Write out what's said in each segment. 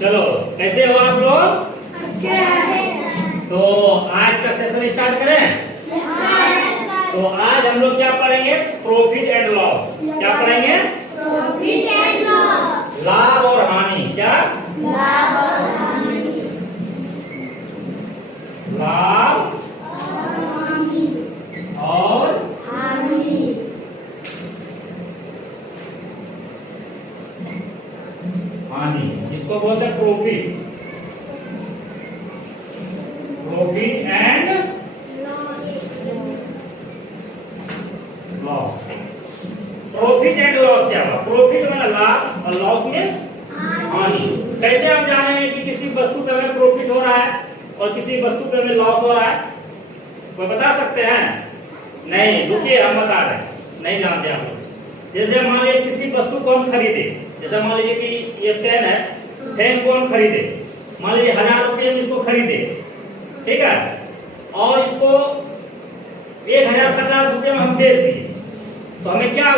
चलो, कैसे हो आप लोग? अच्छे हैं। तो आज का सेशन स्टार्ट करें। तो आज हम लोग क्या पढ़ेंगे? Profit and loss. क्या पढ़ेंगे? Profit and loss. लाभ और हानि। क्या? लाभ और हानि। लाभ और हानि। हानि, इसको बोलते हैं profit. Profit and loss. Profit and loss क्या हुआ? प्रॉफिट में लाभ और लॉस मीन्स हानि। कैसे हम जानेंगे कि किसी वस्तु पे हमें प्रॉफिट हो रहा है और किसी वस्तु पे हमें लॉस हो रहा है? कोई बता सकते हैं? नहीं, रुकिए, हम बता रहे हैं। नहीं जानते आप लोग। जैसे मान लीजिए किसी वस्तु को हम खरीदे, जैसे मान लीजिए कि ये पेन है, पेन को हम खरीदे, मान लीजिए 1000 रुपये में इसको खरीदे, ठीक है, और इसको 1050 रुपये में हम बेच दिए, तो हमें क्या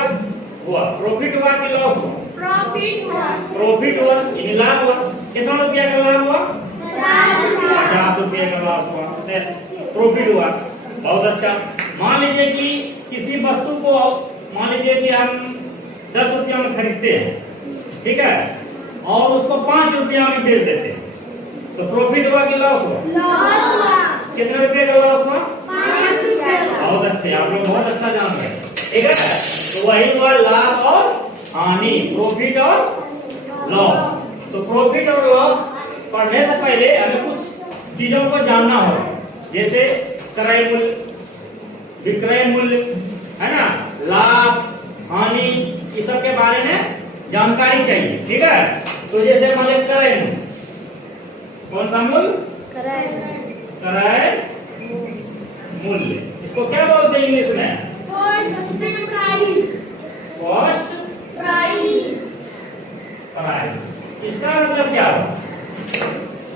हुआ? प्रॉफिट हुआ कि लॉस हुआ? प्रॉफिट हुआ। प्रॉफिट हुआ, यानी लाभ हुआ। कितना रुपया का लाभ हुआ? 50 रुपये का लाभ हुआ, प्रॉफिट हुआ। बहुत अच्छा। मान लीजिए कि किसी वस्तु को, मान लीजिए कि हम 10 रुपया में खरीदते हैं, ठीक है, और उसको 5 रुपया में बेच देते हैं, तो प्रॉफिट हुआ कि लॉस हुआ? लॉस हुआ। कितने रुपये का लॉस हुआ? 5 रुपये। बहुत अच्छे, आप लोग बहुत अच्छा जान रहे हैं, ठीक है। तो वही हुआ लाभ और हानि, प्रॉफिट और लॉस। तो प्रॉफिट और लॉस पढ़ने से पहले हमें कुछ चीजों को जानना होगा, जैसे क्रय मूल्य, विक्रय मूल्य, है ना, लाभ हानि, इस सब के बारे में जानकारी चाहिए, ठीक है। तो जैसे मान लीजिए क्रय मूल्य, कौन सा मूल्य? क्रय मूल्य। इसको क्या बोलते हैं इंग्लिश में? Cost price. Cost price. Price. इसका मतलब क्या हुआ?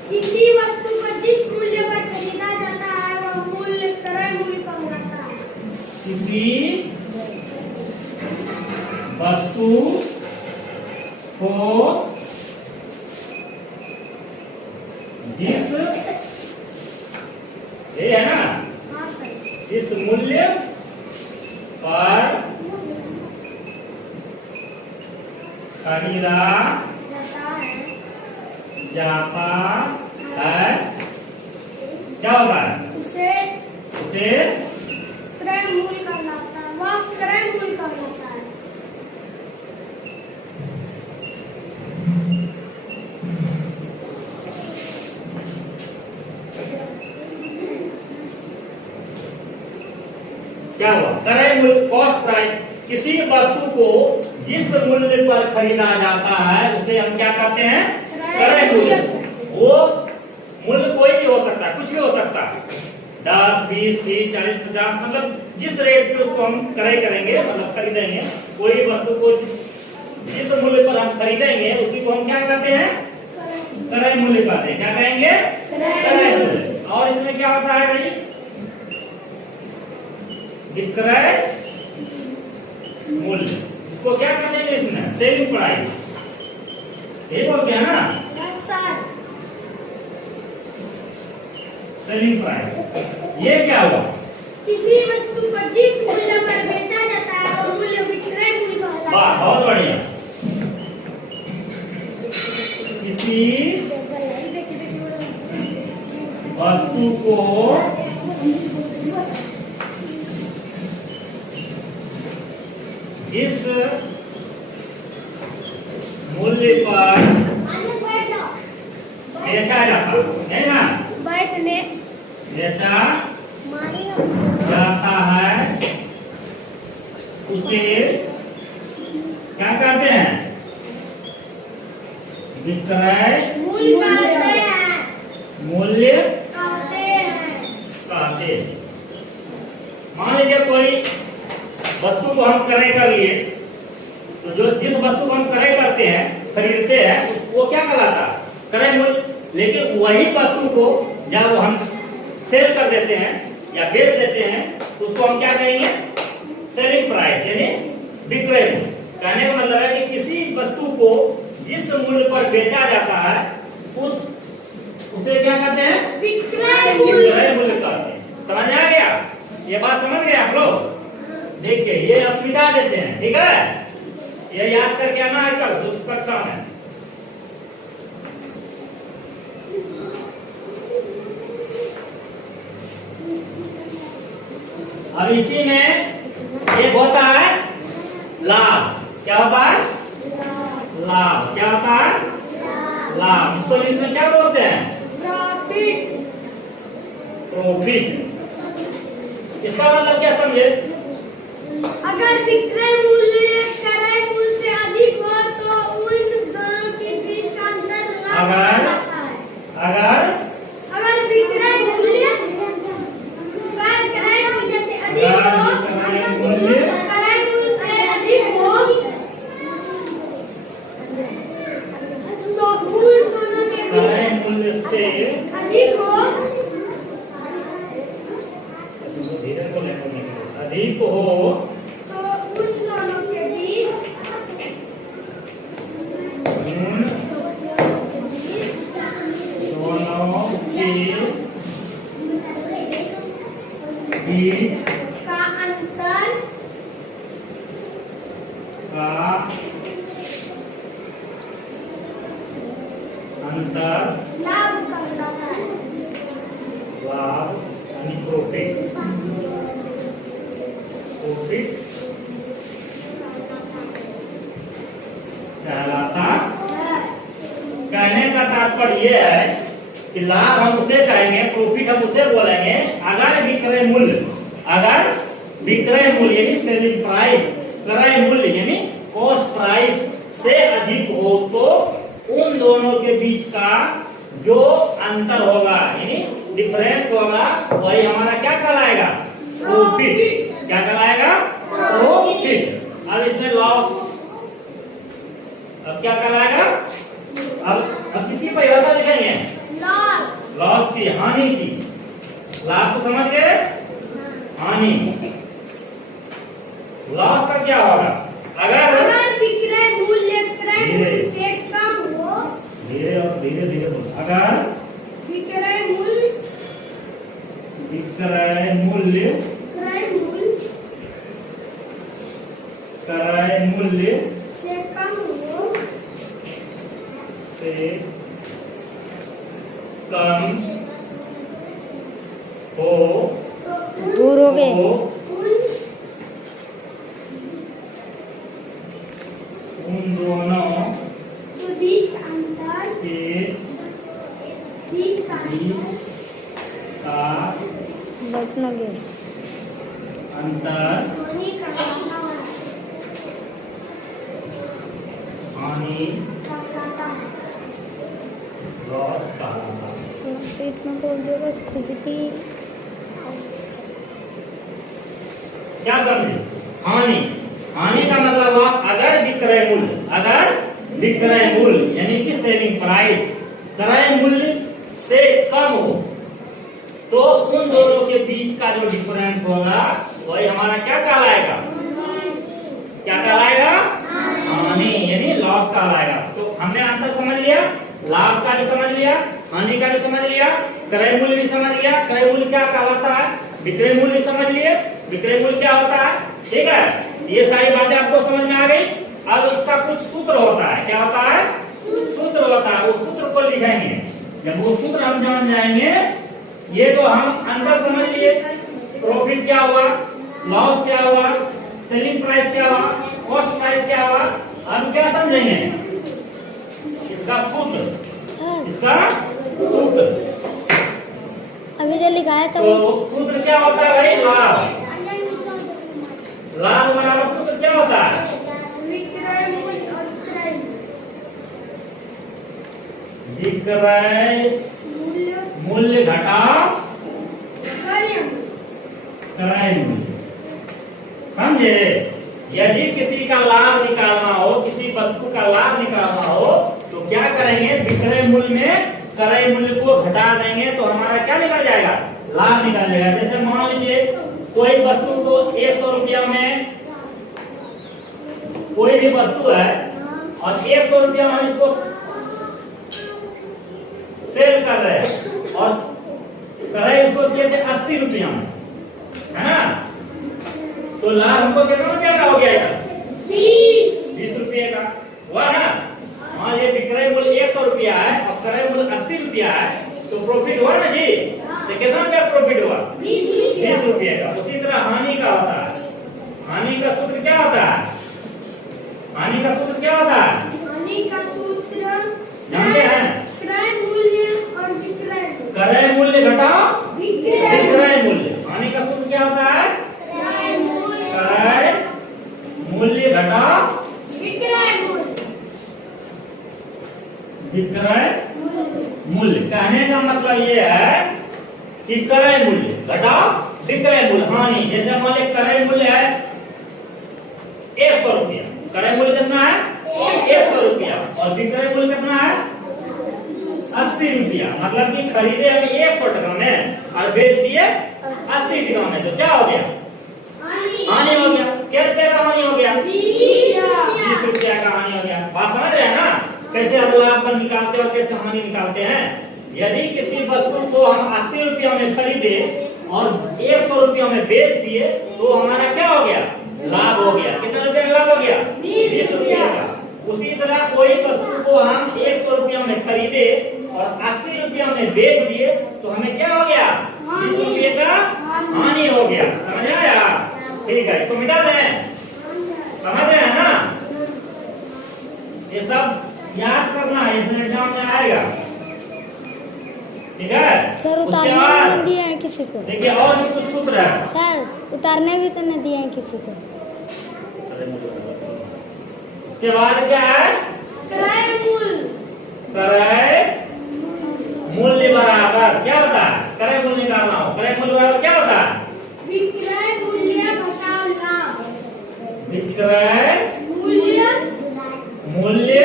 किसी वस्तु को जिस मूल्य पर खरीदा जाता है वह मूल्य क्रय मूल्य कहलाता है। किसी वस्तु को जिस, ये है ना, हाँ सर। जिस मूल्य पर खरीदा जाता है जाता है, क्या होता है? उसे उसे क्रय मूल्य कहलाता है। वह क्रय मूल्य कहलाता है। क्या हुआ? क्रय मूल्य, कॉस्ट प्राइस। किसी वस्तु को जिस मूल्य पर खरीदा जाता है उसे हम क्या कहते हैं? क्रय मूल्य। वो मूल्य कोई भी हो सकता है, कुछ भी हो सकता है, 10, 20, 30, 40, 50, मतलब जिस रेट पे उसको हम क्रय करेंगे, मतलब खरीदेंगे, कोई वस्तु को जिस मूल्य पर हम खरीदेंगे उसी को हम क्या कहते हैं? क्रय मूल्य कहते हैं। क्या कहेंगे? क्रय मूल्य। और इसमें क्या होता है भाई? विक्रय मूल्य। इसको क्या कहते हैं इसमें? सेलिंग प्राइस, ये बोलते हैं ना, यस सर। Selling price. ये क्या हुआ? किसी वस्तु को जिस मूल्य पर बेचा जाता है वह मूल्य विक्रय मूल्य कहलाता है। वाह, बहुत बढ़िया। किसी वस्तु को इस मूल्य पर बेचा जाता है ना, बैठने बेचा जाता है, उसे क्या कहते हैं? विक्रय मूल्य कहते हैं। मूल्य कहते हैं। कहते हैं। मान लीजिए कोई वस्तु को हम क्रय कर लिए, तो जो जिस वस्तु को हम क्रय करते हैं, खरीदते हैं, वो क्या कहलाता है? क्रय मूल्य। लेकिन वही वस्तु को जब हम सेल कर देते हैं या बेच देते हैं तो उसको हम क्या कहेंगे? सेलिंग प्राइस, यानी विक्रय मूल्य। कहने का मतलब है कि किसी वस्तु को जिस मूल्य पर बेचा जाता है उसे क्या कहते हैं? विक्रय मूल्य। विक्रय मूल्य कहते हैं। समझ में आ गया? ये बात समझ गए आप लोग? देखिए ये अब मिटा देते हैं, ठीक है? ये याद करके आना है कल कक्षा में। अब इसी में एक होता है लाभ। क्या होता है? लाभ। क्या होता है? लाभ। इसको इंग्लिश में क्या बोलते हैं? प्रॉफिट। प्रॉफिट। इसका मतलब क्या समझे? अगर विक्रय मूल्य क्रय मूल्य से अधिक हो तो उन दोनों के बीच का अंतर लाभ कहलाता है। अगर विक्रय मूल्य क्रय मूल्य से अधिक हो, क्रय मूल्य से अधिक हो तो उन दोनों के बीच क्रय मूल्य से अधिक हो, अधिक हो तो उन दोनों के बीच बीच का अंतर लाभ कहलाता है। लाभ यानी प्रॉफिट कहलाता। कहने का तात्पर्य यह है कि लाभ हम उसे कहेंगे, प्रॉफिट हम उसे बोलेंगे अगर विक्रय मूल्य यानी सेलिंग प्राइस, क्रय मूल्य यानी कॉस्ट प्राइस से अधिक हो तो उन दोनों के बीच का जो अंतर होगा यानी डिफरेंस होगा वही हमारा क्या कहलाएगा? प्रॉफिट। क्या कहलाएगा? प्रॉफिट। अब इसमें लॉस, अब क्या कहलाएगा? अब किसकी परिभाषा लिखेंगे? लॉस की, हानि की। लाभ को समझ गए? हानि। लॉस का क्या होगा? अगर विक्रय मूल्य क्रय मूल्य से कम हो, धीरे और धीरे धीरे बोलो। अगर विक्रय मूल्य क्रय मूल्य से कम हो तो दूर हो गए। उन दोनों के बीच का अंतर हानि लॉस कहलाता है। इतना बोल दो बस खुद ही। क्या समझे? हानि। हानि का मतलब हुआ अगर विक्रय मूल्य यानी कि सेलिंग प्राइस क्रय मूल्य से कम हो तो उन दोनों के बीच का जो डिफरेंस होगा वही हमारा क्या कहलाएगा? क्या कहलाएगा? हानि यानी लॉस कहलाएगा। तो हमने अंतर समझ लिया, लाभ का भी समझ लिया, हानि का भी समझ लिया, क्रय मूल्य भी समझ लिया। क्रय मूल्य क्या कहलाता है? विक्रय मूल्य भी समझ लिए, विक्रय मूल्य क्या होता है? ठीक है, ये सारी बातें आपको समझ में आ गई। अब इसका कुछ सूत्र होता है। क्या होता है? सूत्र होता है। वो सूत्र को लिखेंगे। जब वो सूत्र हम जान जाएंगे, ये तो हम अंतर समझ लिए, प्रॉफिट क्या हुआ, लॉस क्या हुआ, सेलिंग प्राइस क्या हुआ, कॉस्ट प्राइस क्या हुआ। हम क्या समझेंगे? इसका सूत्र, इसका सूत्र। अभी जो लिखा है तो सूत्र क्या होता है भाई? लाभ। लाभ बराबर सूत्र क्या होता है? विक्रय मूल्य और क्रय विक्रय मूल्य घटा क्रय मूल्य। समझे? यदि किसी का लाभ निकालना हो, किसी वस्तु का लाभ निकालना हो तो क्या करेंगे? विक्रय मूल्य में क्रय मूल्य को घटा देंगे तो हमारा क्या निकल जाएगा? लाभ निकल जाएगा। जैसे मान लीजिए कोई वस्तु को 100 रुपया में, कोई भी वस्तु है और 100 रुपया हम इसको सेल कर रहे हैं और क्रय इसको किए थे 80 रुपया में, है ना? तो लाभ हमको कितना रुपया का हो गया? 20 रुपये का हुआ है ना? मान लीजिए विक्रय मूल्य 100 रुपया है और क्रय मूल्य 80 रुपया है, तो प्रॉफिट हुआ ना जी? तो कितना क्या प्रॉफिट हुआ? 20 रुपये का। उसी तरह हानि का होता है। हानि का सूत्र क्या होता है? हानि का सूत्र क्या होता है? हानि का सूत्र जानते हैं? क्रय मूल्य और विक्रय मूल्य। क्रय मूल्य घटाओ विक्रय विक्रय मूल्य। हानि का सूत्र क्या होता है? क्रय मूल्य क्रय मूल्य घटाओ विक्रय मूल्य। विक्रय मूल्य। कहने का मतलब ये है कि क्रय मूल्य घटाओ विक्रय मूल्य। हानि जैसे मान लीजिए क्रय मूल्य है 100 रुपया, क्रय मूल्य कितना है? 100 रुपया और विक्रय मूल्य कितना है? 80 रुपया। मतलब कि खरीदे हमें 100 टका में और बेच दिए 80 टका में, तो क्या हो गया? हानि हो गया। क्या रुपया का हानि हो गया? 20 रुपया का हानि हो गया। बात समझ रहे हैं ना? कैसे हम लाभ निकालते हैं और कैसे हानि निकालते हैं। यदि किसी वस्तु को हम 80 रुपया में खरीदे और 100 रुपया में बेच दिए तो हमारा क्या हो गया? लाभ हो गया। कितना रुपया का लाभ हो गया? 20 रुपया का। उसी तरह कोई वस्तु को हम 100 रुपया में खरीदे और 80 रुपया में बेच दिए तो हमें क्या हो गया? 20 रुपये का हानि हो गया। समझ आया? ठीक है, इसको मिटा दें। समझ रहे हैं ना? ये सब याद करना है, इसमें एग्जाम में आएगा। ठीक है? सर उसके उतारने भी बाद नहीं दिए हैं किसी को। देखिए और भी कुछ सूत्र है। सर उतारने भी तो नहीं दिए हैं किसी को। उसके बाद क्या है? क्रय मूल्य। क्रय मूल्य बराबर क्या होता है? क्रय मूल्य निकालना हो। क्रय मूल्य बराबर क्या होता है? विक्रय मूल्य घटाव लाभ। विक्रय मूल्य मूल्य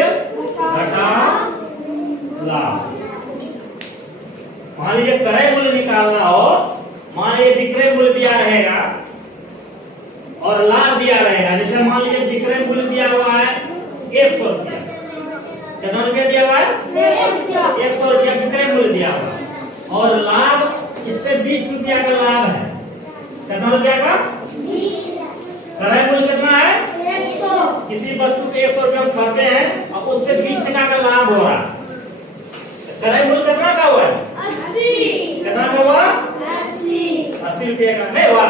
घटाव लाभ। मान लीजिए क्रय मूल्य निकालना हो, मान लीजिए विक्रय मूल्य दिया रहेगा और लाभ दिया रहेगा। जैसे मान लीजिए विक्रय मूल्य दिया हुआ है 100 रुपया। कितना रुपया दिया हुआ है? 100 रुपया विक्रय मूल्य दिया हुआ है और लाभ इस पे 20 रुपया का लाभ है। कितना रुपया का? क्रय मूल्य कितना है? 100। किसी वस्तु को 100 रुपया में खरीदते हैं और उससे 20 टका का लाभ हो रहा है। क्रय मूल्य कितना का हुआ है? 80। कितना का हुआ? 80 रुपये का नहीं हुआ।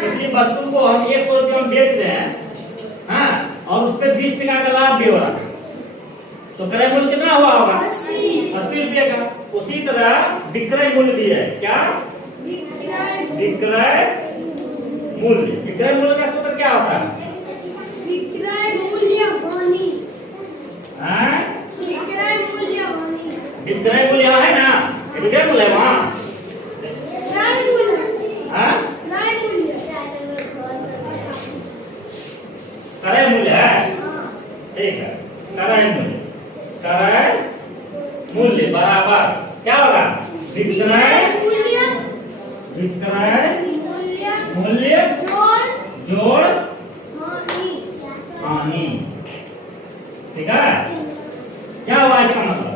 किसी वस्तु को हम 100 रुपये में बेच रहे हैं, हाँ, और उस पर 20 टका का लाभ भी हो रहा है, तो क्रय मूल्य कितना हुआ होगा? 80 रुपये का। उसी तरह विक्रय मूल्य दिया है। क्या? विक्रय मूल्य। विक्रय मूल्य का सूत्र क्या होता है? विक्रय मूल्य हानि। हाँ? विक्रय मूल्य हानि। विक्रय मूल्य यहाँ है ना? विक्रय मूल्य है वहाँ। क्रय मूल्य। हाँ? क्रय मूल्य। क्रय मूल्य है। ठीक है, क्रय मूल्य। क्रय मूल्य बराबर क्या होगा? विक्रय मूल्य। विक्रय मूल्य। मूल्य जोड़ हानि। हानि। ठीक है? क्या हुआ इसका मतलब?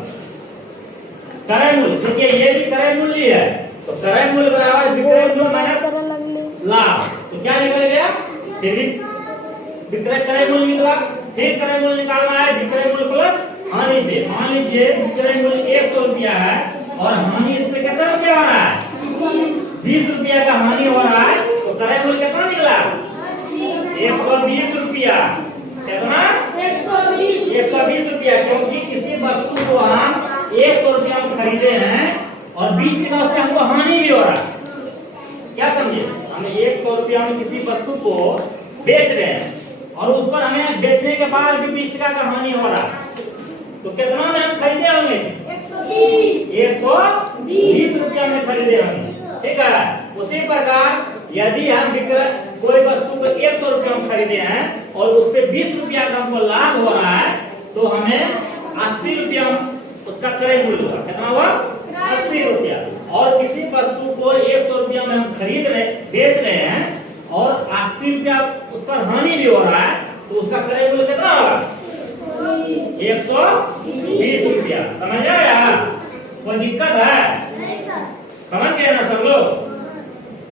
क्रय मूल्य। देखिए ये भी क्रय मूल्य है, तो क्रय मूल्य बराबर विक्रय मूल्य माइनस लाभ। तो क्या निकल गया? विक्रय क्रय मूल्य निकला। फिर क्रय मूल्य निकालना है विक्रय मूल्य प्लस हानि पे। मान लीजिए विक्रय मूल्य 100 रुपया है और हानि इस पे कितना रुपया हो रहा है? 20 रुपया का हानि हो रहा है, तो क्रय मूल्य कितना निकला? 120 रुपया। कितना? 120 रुपया। क्योंकि किसी वस्तु को हम 100 रुपया में खरीदे हैं और 20 टका उससे हमको हानि भी हो रहा है। क्या समझे? हमें 100 रुपया में किसी वस्तु को बेच रहे हैं और उस पर हमें बेचने के बाद भी 20 टका का हानि हो रहा है, तो कितना में हम खरीदे होंगे? 120 रुपया में खरीदे होंगे। ठीक है? उसी प्रकार यदि हम कोई वस्तु को 100 रुपया में खरीदे हैं और उस पर 20 रुपया का हमको लाभ हो रहा है, तो हमें 80 रुपया उसका क्रय मूल्य हुआ। कितना हुआ? 80 रुपया। और किसी वस्तु को 100 रुपया में हम बेच रहे हैं और 80 रुपया उस पर हानि भी हो रहा है, तो उसका क्रय मूल्य कितना होगा? 120 रुपया। समझ आया? वो दिक्कत है